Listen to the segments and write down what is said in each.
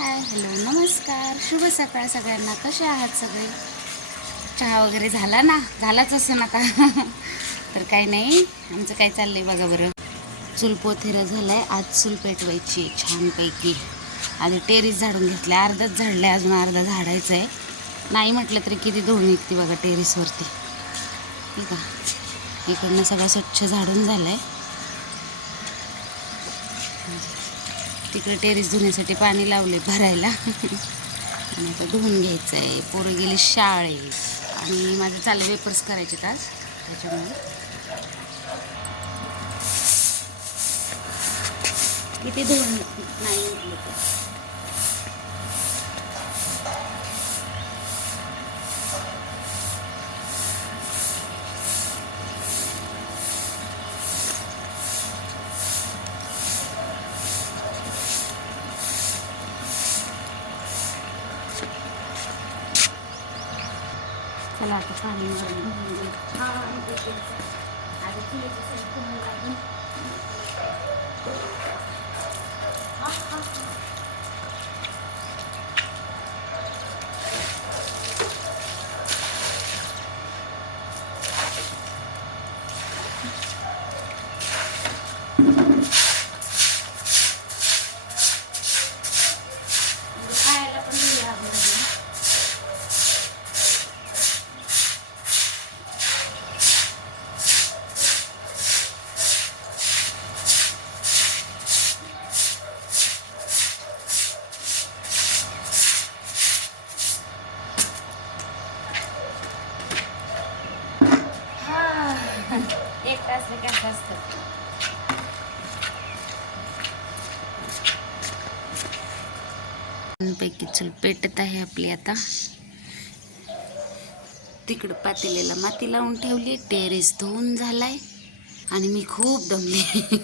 Hi hello नमस्कार शुभ सकाळ सगळ्यांना. कसे आहात सगळे? चहा वगैरे झाला ना? झालाच असं नका तर काही नाही, आमचं काय चाललंय बघा बरं. चूल पोथीरा झालाय. आज चूल पेटवायची छानपैकी. आधी टेरेस झाडून घेतलं, अर्धच झाडलं, अजून अर्धा झाडायचं आहे. नाही म्हटलं तरी किती धूळ निघते बघा टेरेसवरती, ठीक आहे. इकडनं सगळं स्वच्छ झाडून झालंय. तिकडे टेरेस धुण्यासाठी पाणी लावले भरायला आणि आता धुवून घ्यायचं आहे. पोरं गेली शाळेत आणि माझं चाललं वेपर्स करायचे आज, त्याच्यामुळे किती धुवून नाही म्हटलं तर. चला आता पाणी वरून धुवून घ्यायचं छान पैकी. आता चुलीची सगळी धुवून लागून खायला पण दिलं आपण. एक तास कसं असतं. पैकी चूल पेटत आहे आपली. आता तिकडं पातेल्याला माती लावून ठेवली. टेरेस धुवून झालाय आणि मी खूप दमले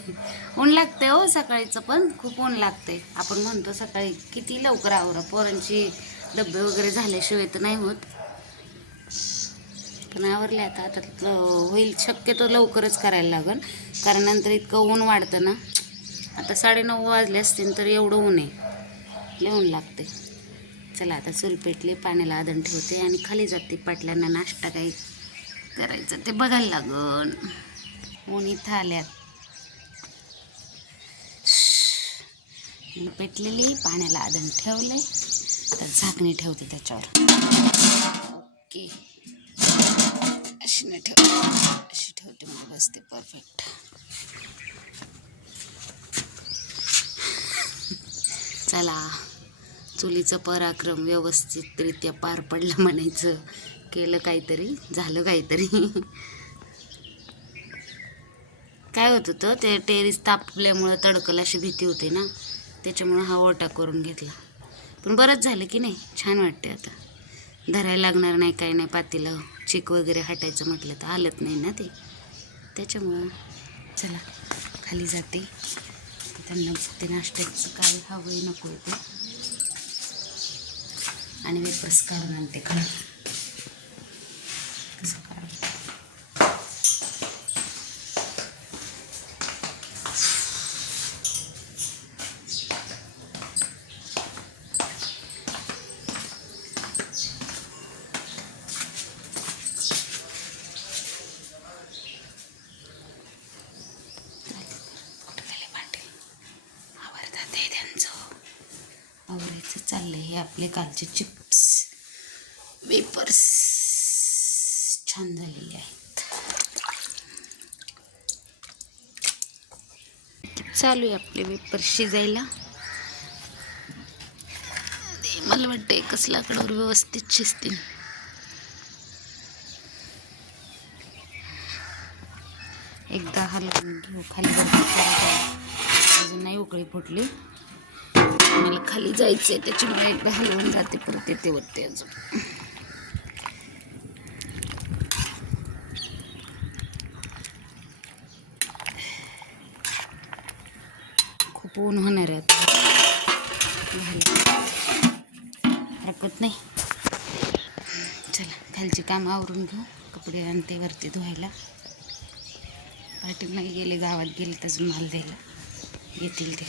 ऊन लागतंय हो सकाळीचं, पण खूप ऊन लागतंय. आपण म्हणतो सकाळी किती लवकर आवरा, पोरांची डबे वगैरे झाल्याशिवाय तर नाही होत, पण आवरले. आता होईल शक्यतो लवकरच करायला लागेल, कारण नंतर इतकं ऊन वाढतं ना. आता 9:30 वाजले असतील तर एवढं ऊन आहे, लय ऊन लागते. चला आता चूल पेटली, पाण्याला आधण ठेवते आणि खाली जाते. पाटल्यांना नाश्ता काही करायचं ते बघायला लागन. ऊन इथं आल्यात पेटलेली, पाण्याला आधण ठेवले, तर झाकणी ठेवते त्याच्यावर. ओके, अशी नाही ठेवते, अशी ठेवते म्हणजे बसते परफेक्ट. चला, चुलीचं पराक्रम व्यवस्थितरित्या पार पडलं म्हणायचं. केलं काहीतरी, झालं काहीतरी. काय होत होतं, ते टेरेस तापल्यामुळं तडकल अशी भीती होते ना, त्याच्यामुळं हा ओटा करून घेतला. पण बरंच झालं की नाही, छान वाटते. आता धरायला लागणार नाही, काही नाही. पातेलं चिक वगैरे हटायचं म्हटलं तर हालत नाही ना ते, त्याच्यामुळं. चला खाली जाते, त्यांना ते नाश्त्याचं काय हवं आहे नको आहे ते, आणि वेपर्स काढून आणते. खरं कसं काढ. आवरायचं चाललंय. हे आपले कालचे चिप्स वेपर्स छान झालेले आहेत. चालू आहे आपले वेपर्स शिजायला. मला वाटतं एकच लाकडावर व्यवस्थित शिजतील. एकदा हलवून घेऊ खाली. अजून नाही उकळी फुटली, मला खाली जायचंय, त्याच्यामुळे एकदा हलवून जाते, परत येते वरती. अजून खूप ऊन होणार आहे हरकत नाही. चला खालची काम आवरून घेऊ. कपडे आणते वरती धुवायला. पाटील नाही गेले, गावात गेले, तसं माल द्यायला येतील ते.